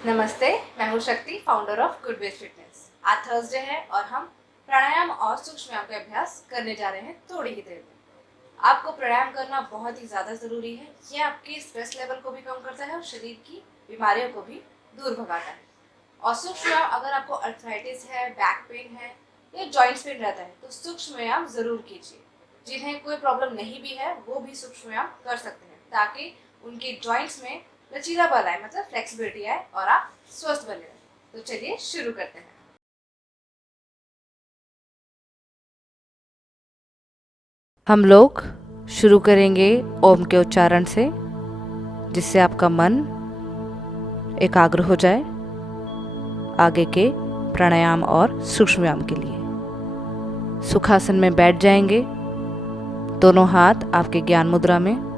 नमस्ते, मैं हूँ Shakti, founder of good veg fitness. आज थर्सडे है और हम प्राणायाम और सूक्ष्म व्यायाम का अभ्यास करने जा रहे हैं थोड़ी ही देर में। आपको प्राणायाम करना बहुत ही ज़्यादा ज़रूरी है। ये आपके स्ट्रेस लेवल को भी कम करता है और शरीर की बीमारियों को भी दूर भगाता है। और सूक्ष्म व्यायाम, अगर आपको अर्थराइटिस है, बैक पेन है या जॉइंट्स पेन रहता है तो सूक्ष्म व्यायाम ज़रूर कीजिए। जिन्हें कोई प्रॉब्लम नहीं भी है वो भी सूक्ष्म व्यायाम कर सकते हैं ताकि उनके जॉइंट्स में लचीलापन आए, मतलब फ्लेक्सिबिलिटी आए और आप स्वस्थ बने रहें। तो चलिए शुरू करते हैं। हम लोग शुरू करेंगे ओम के उच्चारण से, जिससे आपका मन एकाग्र हो जाए आगे के प्राणायाम और सूक्ष्म व्यायाम के लिए। सुखासन में बैठ जाएंगे, दोनों हाथ आपके ज्ञान मुद्रा में,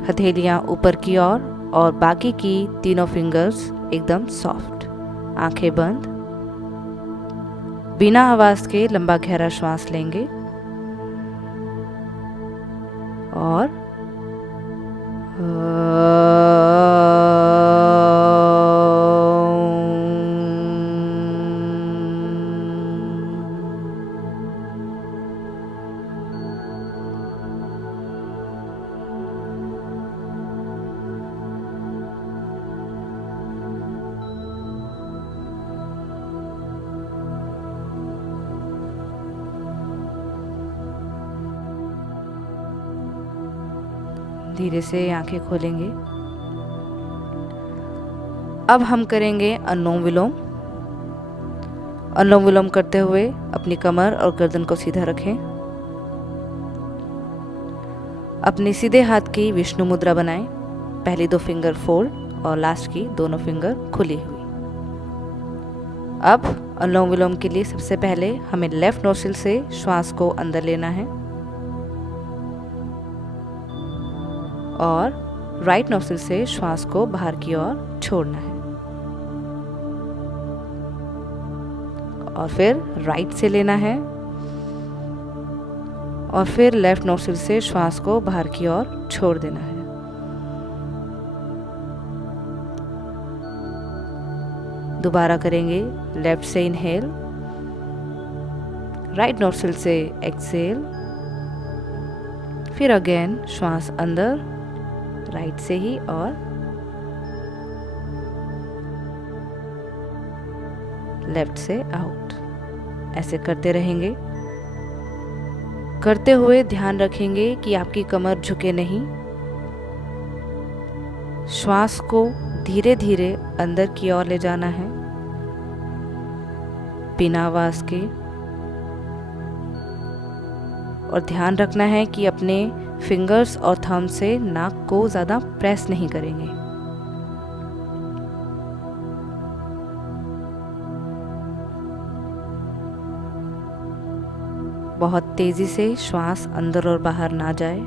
हथेलियां ऊपर की ओर और बाकी की तीनों फिंगर्स एकदम सॉफ्ट। आंखें बंद। बिना आवाज के लंबा गहरा श्वास लेंगे और धीरे से आंखें खोलेंगे। अब हम करेंगे अनुलोम विलोम। अनुलोम विलोम करते हुए अपनी कमर और गर्दन को सीधा रखें। अपने सीधे हाथ की विष्णु मुद्रा बनाएं। पहली 2 फिंगर फोल्ड और लास्ट की दोनों फिंगर खुली हुई। अब अनुलोम विलोम के लिए सबसे पहले हमें लेफ्ट नोस्ट्रिल से श्वास को अंदर लेना है और राइट नोस्ट्रिल से श्वास को बाहर की ओर छोड़ना है। और फिर राइट से लेना है और फिर लेफ्ट नोस्ट्रिल से श्वास को बाहर की ओर छोड़ देना है। दोबारा करेंगे। लेफ्ट से इनहेल, राइट नोस्ट्रिल से एक्सहेल, फिर अगेन श्वास अंदर राइट से ही और लेफ्ट से आउट। ऐसे करते रहेंगे। करते हुए ध्यान रखेंगे कि आपकी कमर झुके नहीं। श्वास को धीरे धीरे अंदर की ओर ले जाना है बिना आवाज के, और ध्यान रखना है कि अपने फिंगर्स और थंब से नाक को ज़्यादा प्रेस नहीं करेंगे। बहुत तेजी से श्वास अंदर और बाहर ना जाए।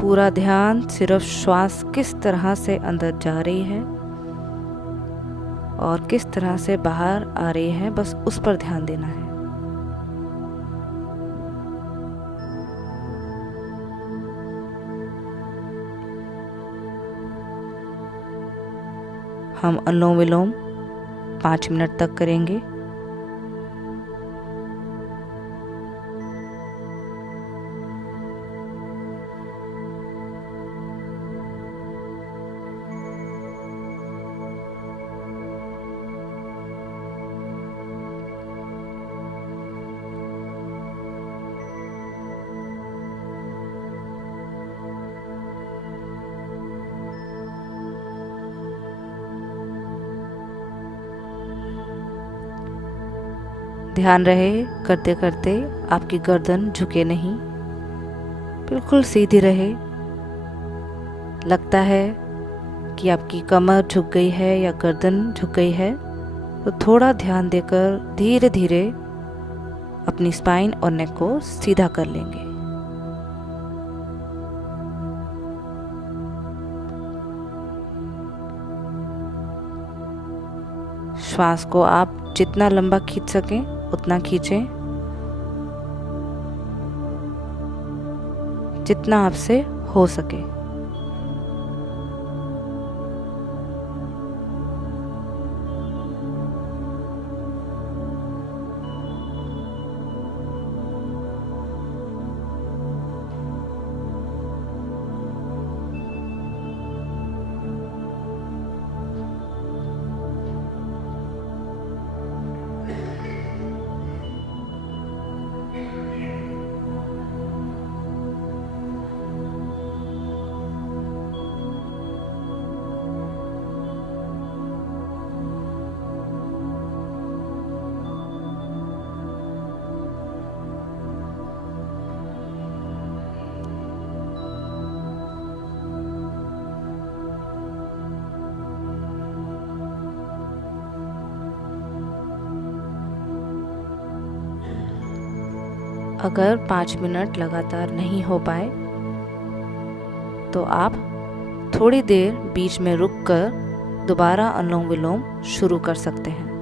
पूरा ध्यान सिर्फ श्वास किस तरह से अंदर जा रही है और किस तरह से बाहर आ रही है, बस उस पर ध्यान देना है। हम अनुलोम विलोम 5 मिनट तक करेंगे। ध्यान रहे करते करते आपकी गर्दन झुके नहीं, बिल्कुल सीधी रहे। लगता है कि आपकी कमर झुक गई है या गर्दन झुक गई है तो थोड़ा ध्यान देकर धीरे धीरे अपनी स्पाइन और नेक को सीधा कर लेंगे। श्वास को आप जितना लंबा खींच सकें उतना खींचें, जितना आपसे हो सके। अगर 5 मिनट लगातार नहीं हो पाए तो आप थोड़ी देर बीच में रुककर दोबारा अनुलोम विलोम शुरू कर सकते हैं।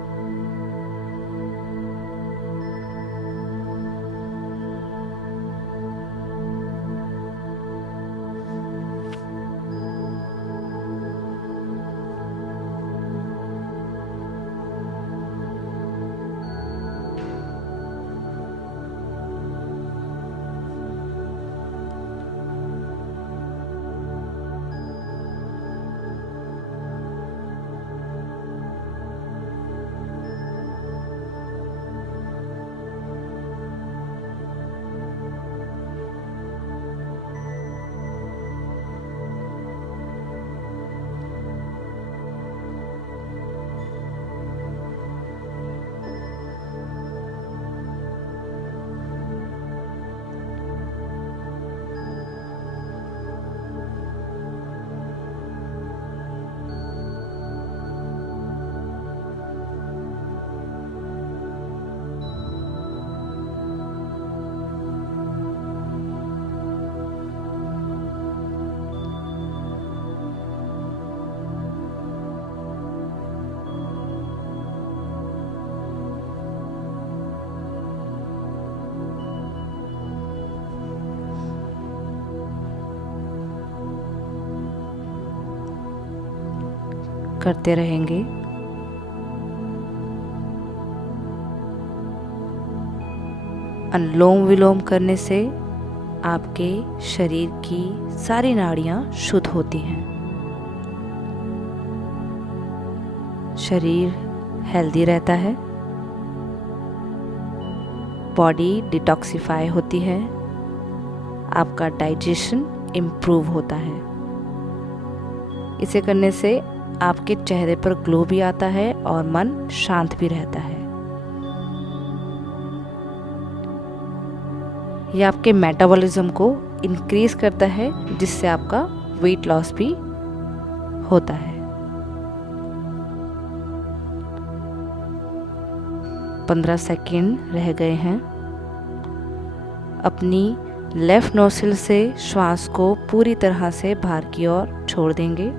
करते रहेंगे। अनुलोम विलोम करने से आपके शरीर की सारी नाड़ियाँ शुद्ध होती हैं, शरीर हेल्दी रहता है, बॉडी डिटॉक्सिफाई होती है, आपका डाइजेशन इम्प्रूव होता है। इसे करने से आपके चेहरे पर ग्लो भी आता है और मन शांत भी रहता है। यह आपके मेटाबॉलिज्म को इंक्रीज करता है, जिससे आपका वेट लॉस भी होता है। 15 सेकंड रह गए हैं। अपनी लेफ्ट नोस्ट्रिल से श्वास को पूरी तरह से बाहर की ओर छोड़ देंगे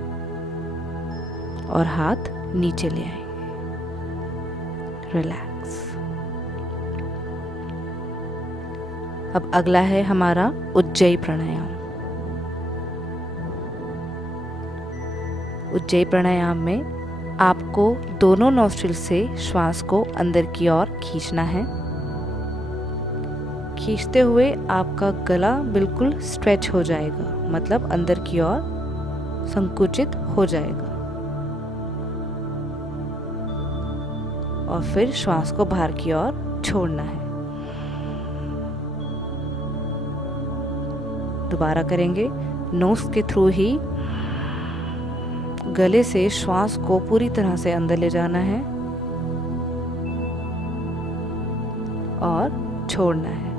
और हाथ नीचे ले आएंगे। रिलैक्स। अब अगला है हमारा उज्जयी प्राणायाम। उज्जयी प्राणायाम में आपको दोनों नोस्ट्रिल से श्वास को अंदर की ओर खींचना है। खींचते हुए आपका गला बिल्कुल स्ट्रेच हो जाएगा, मतलब अंदर की ओर संकुचित हो जाएगा। और फिर श्वास को बाहर की ओर छोड़ना है। दोबारा करेंगे। नोज के थ्रू ही गले से श्वास को पूरी तरह से अंदर ले जाना है और छोड़ना है।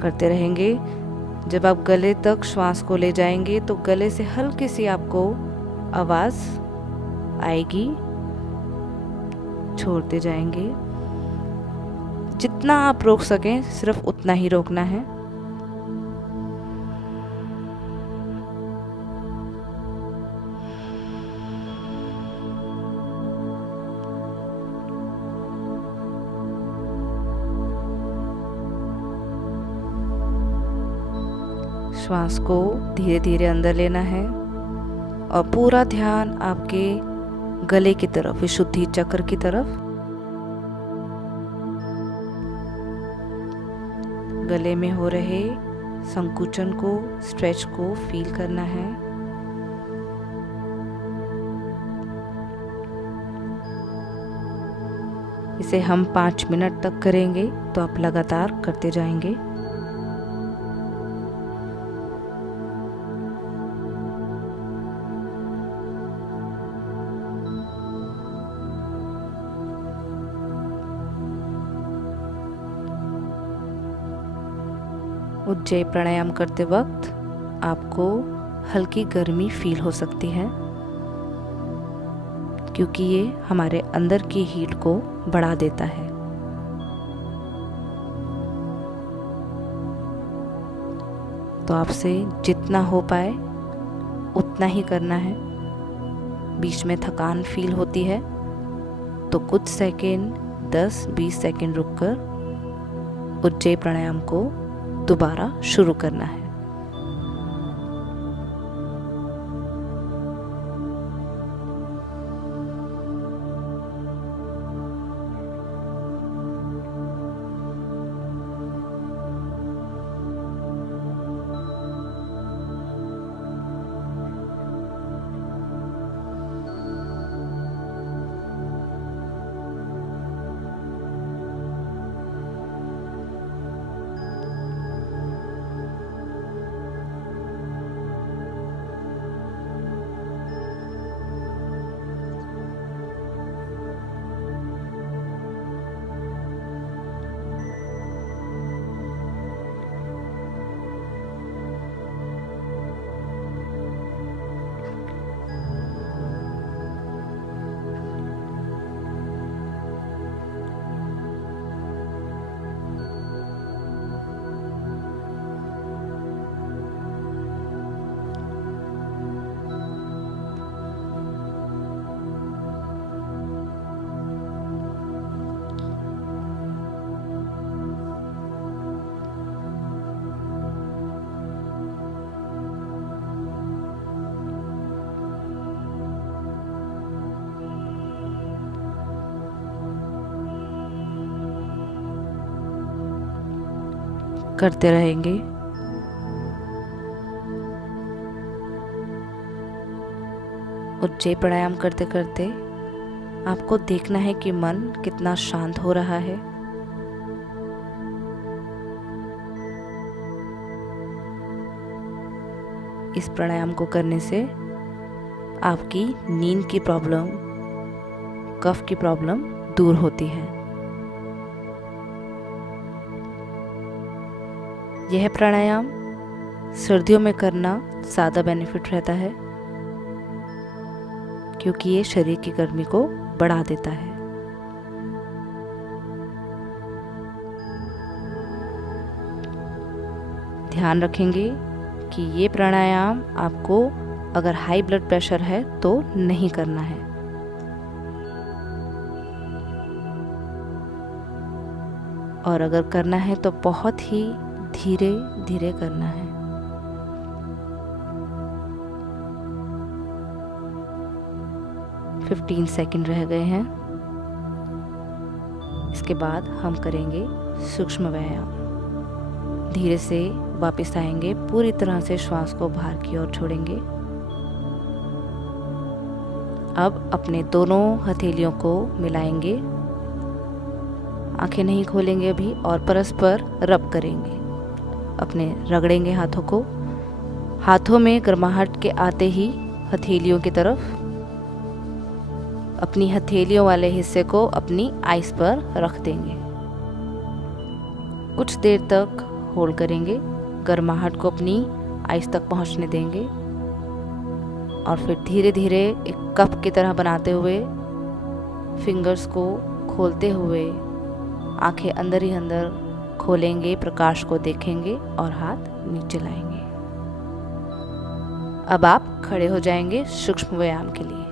करते रहेंगे। जब आप गले तक श्वास को ले जाएंगे तो गले से हल्की सी आपको आवाज आएगी। छोड़ते जाएंगे। जितना आप रोक सकें सिर्फ उतना ही रोकना है। श्वास को धीरे धीरे अंदर लेना है और पूरा ध्यान आपके गले की तरफ, विशुद्धि चक्र की तरफ। गले में हो रहे संकुचन को, स्ट्रेच को फील करना है। इसे हम 5 मिनट तक करेंगे, तो आप लगातार करते जाएंगे। उज्जयी प्राणायाम करते वक्त आपको हल्की गर्मी फील हो सकती है, क्योंकि ये हमारे अंदर की हीट को बढ़ा देता है। तो आपसे जितना हो पाए उतना ही करना है। बीच में थकान फील होती है तो कुछ सेकंड 10-20 सेकंड रुककर उज्जयी प्राणायाम को दोबारा शुरू करना है। करते रहेंगे। उज्जयी प्राणायाम करते करते आपको देखना है कि मन कितना शांत हो रहा है। इस प्राणायाम को करने से आपकी नींद की प्रॉब्लम, कफ की प्रॉब्लम दूर होती है। यह प्राणायाम सर्दियों में करना ज़्यादा बेनिफिट रहता है क्योंकि ये शरीर की गर्मी को बढ़ा देता है। ध्यान रखेंगे कि ये प्राणायाम आपको अगर हाई ब्लड प्रेशर है तो नहीं करना है। और अगर करना है तो बहुत ही धीरे धीरे करना है। फिफ्टीन सेकंड रह गए हैं। इसके बाद हम करेंगे सूक्ष्म व्यायाम। धीरे से वापस आएंगे, पूरी तरह से श्वास को बाहर की ओर छोड़ेंगे। अब अपने दोनों हथेलियों को मिलाएंगे, आंखें नहीं खोलेंगे अभी, और परस्पर रब करेंगे। अपने रगड़ेंगे हाथों को। हाथों में गर्माहट के आते ही हथेलियों की तरफ अपनी हथेलियों वाले हिस्से को अपनी आइस पर रख देंगे। कुछ देर तक होल्ड करेंगे, गर्माहट को अपनी आइस तक पहुंचने देंगे और फिर धीरे धीरे एक कप की तरह बनाते हुए फिंगर्स को खोलते हुए आंखें अंदर ही अंदर खोलेंगे, प्रकाश को देखेंगे और हाथ नीचे लाएंगे। अब आप खड़े हो जाएंगे सूक्ष्म व्यायाम के लिए।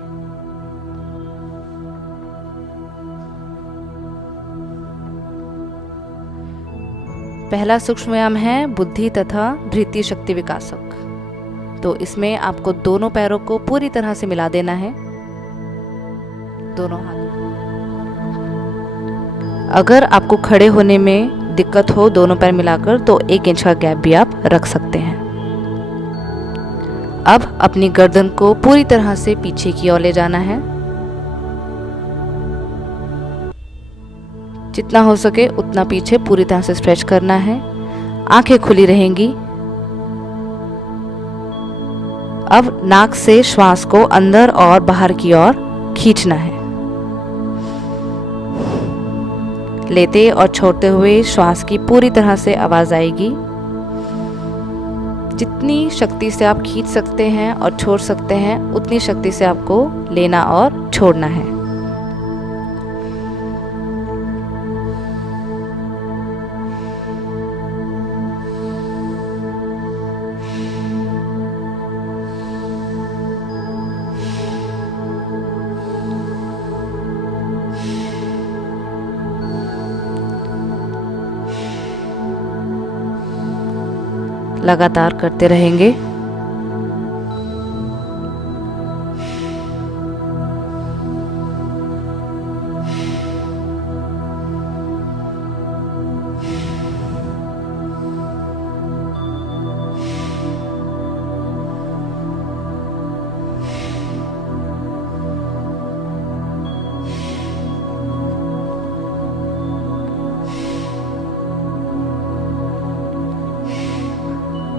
पहला सूक्ष्म व्यायाम है बुद्धि तथा धृति शक्ति विकासक। तो इसमें आपको दोनों पैरों को पूरी तरह से मिला देना है, दोनों हाथों। अगर आपको खड़े होने में दिक्कत हो दोनों पैर मिलाकर तो 1 इंच का गैप भी आप रख सकते हैं। अब अपनी गर्दन को पूरी तरह से पीछे की ओर ले जाना है। जितना हो सके उतना पीछे पूरी तरह से स्ट्रेच करना है। आंखें खुली रहेंगी। अब नाक से श्वास को अंदर और बाहर की ओर खींचना है। लेते और छोड़ते हुए श्वास की पूरी तरह से आवाज आएगी। जितनी शक्ति से आप खींच सकते हैं और छोड़ सकते हैं उतनी शक्ति से आपको लेना और छोड़ना है। लगातार करते रहेंगे।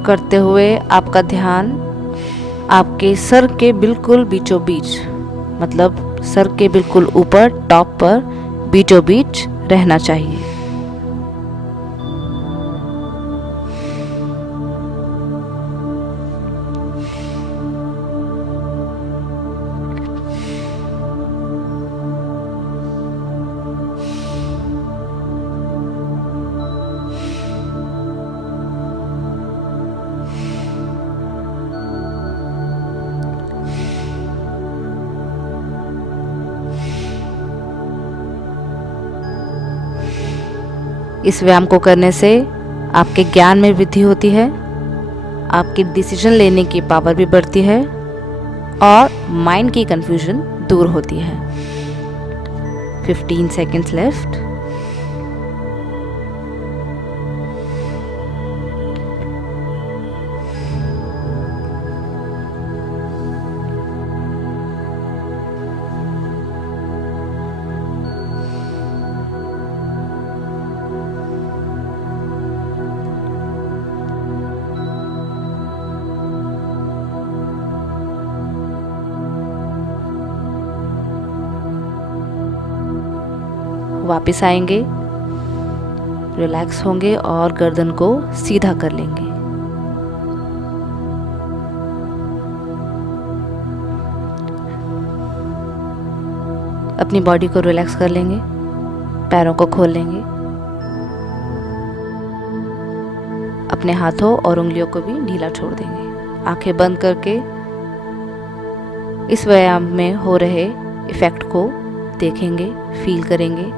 करते हुए आपका ध्यान आपके सर के बिल्कुल बीचों बीच, मतलब सर के बिल्कुल ऊपर टॉप पर बीचों बीच रहना चाहिए। इस व्यायाम को करने से आपके ज्ञान में वृद्धि होती है, आपकी डिसीजन लेने की पावर भी बढ़ती है और माइंड की कंफ्यूजन दूर होती है। 15 सेकेंड्स लेफ्ट। वापस आएंगे, रिलैक्स होंगे और गर्दन को सीधा कर लेंगे। अपनी बॉडी को रिलैक्स कर लेंगे, पैरों को खोल लेंगे, अपने हाथों और उंगलियों को भी ढीला छोड़ देंगे। आंखें बंद करके इस व्यायाम में हो रहे इफेक्ट को देखेंगे, फील करेंगे।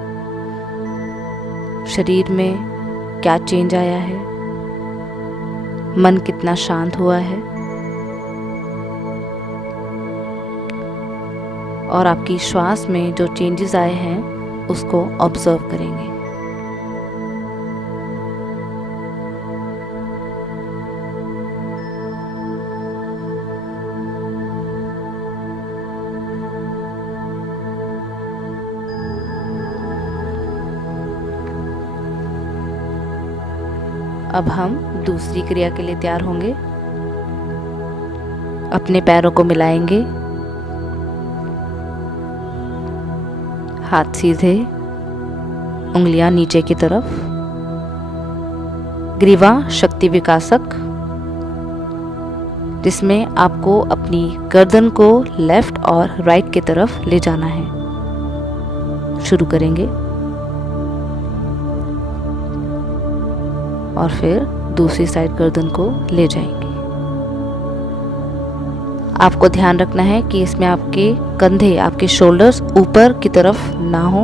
शरीर में क्या चेंज आया है, मन कितना शांत हुआ है और आपकी श्वास में जो चेंजेस आए हैं उसको ऑब्जर्व करेंगे। अब हम दूसरी क्रिया के लिए तैयार होंगे। अपने पैरों को मिलाएंगे, हाथ सीधे, उंगलियां नीचे की तरफ। ग्रीवा शक्ति विकासक, जिसमें आपको अपनी गर्दन को लेफ्ट और राइट की तरफ ले जाना है। शुरू करेंगे और फिर दूसरी साइड गर्दन को ले जाएंगे। आपको ध्यान रखना है कि इसमें आपके कंधे, आपके शोल्डर्स ऊपर की तरफ ना हो।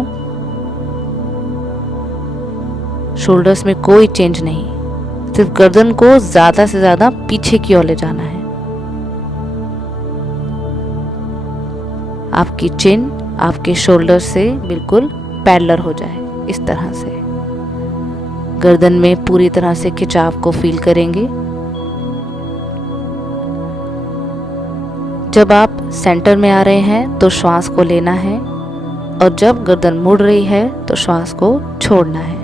शोल्डर्स में कोई चेंज नहीं, सिर्फ गर्दन को ज्यादा से ज्यादा पीछे की ओर ले जाना है। आपकी चिन आपके शोल्डर से बिल्कुल पैरेलल हो जाए, इस तरह से। गर्दन में पूरी तरह से खिंचाव को फील करेंगे। जब आप सेंटर में आ रहे हैं तो श्वास को लेना है और जब गर्दन मुड़ रही है तो श्वास को छोड़ना है।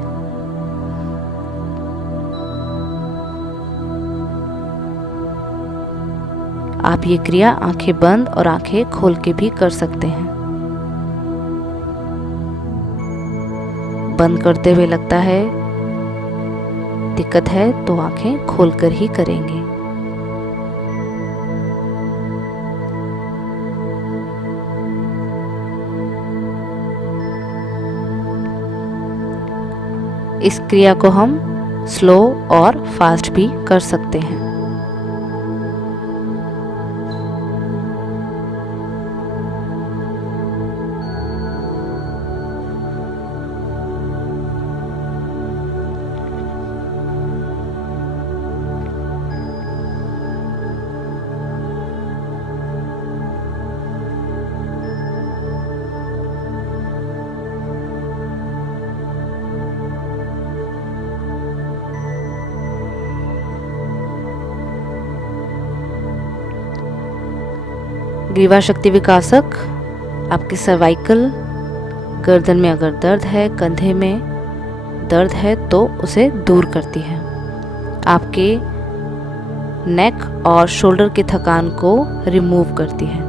आप ये क्रिया आंखें बंद और आंखें खोल के भी कर सकते हैं। बंद करते हुए लगता है दिक्कत है तो आंखें खोलकर ही करेंगे। इस क्रिया को हम स्लो और फास्ट भी कर सकते हैं। ग्रीवा शक्ति विकासक आपके सर्वाइकल, गर्दन में अगर दर्द है, कंधे में दर्द है तो उसे दूर करती है। आपके नेक और शोल्डर की थकान को रिमूव करती है।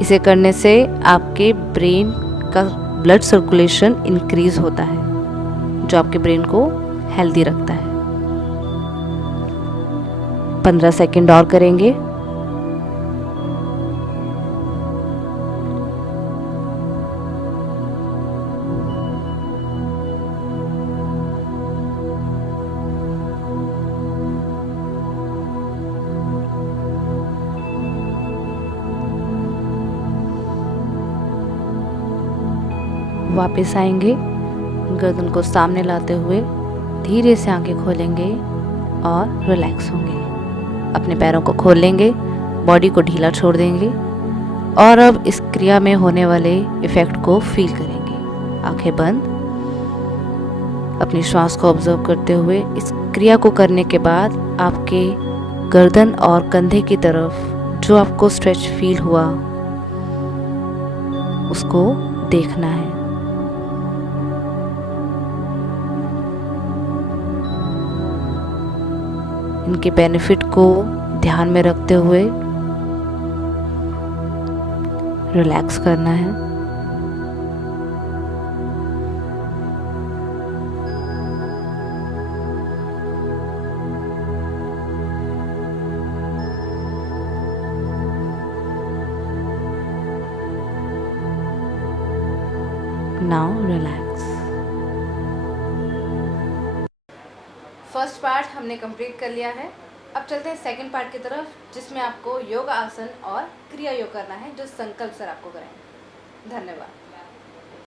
इसे करने से आपके ब्रेन का ब्लड सर्कुलेशन इंक्रीज होता है, जो आपके ब्रेन को हेल्दी रखता है। 15 सेकंड और करेंगे। वापस आएंगे, गर्दन को सामने लाते हुए धीरे से आंखें खोलेंगे और रिलैक्स होंगे। अपने पैरों को खोल लेंगे, बॉडी को ढीला छोड़ देंगे और अब इस क्रिया में होने वाले इफ़ेक्ट को फील करेंगे। आंखें बंद, अपनी श्वास को ऑब्जर्व करते हुए इस क्रिया को करने के बाद आपके गर्दन और कंधे की तरफ जो आपको स्ट्रेच फील हुआ उसको देखना है। इनके बेनिफिट को ध्यान में रखते हुए रिलैक्स करना है। Now relax. फर्स्ट पार्ट हमने कंप्लीट कर लिया है। अब चलते हैं सेकंड पार्ट की तरफ, जिसमें आपको योग आसन और क्रिया योग करना है, जो संकल्प सर आपको कराएंगे। धन्यवाद।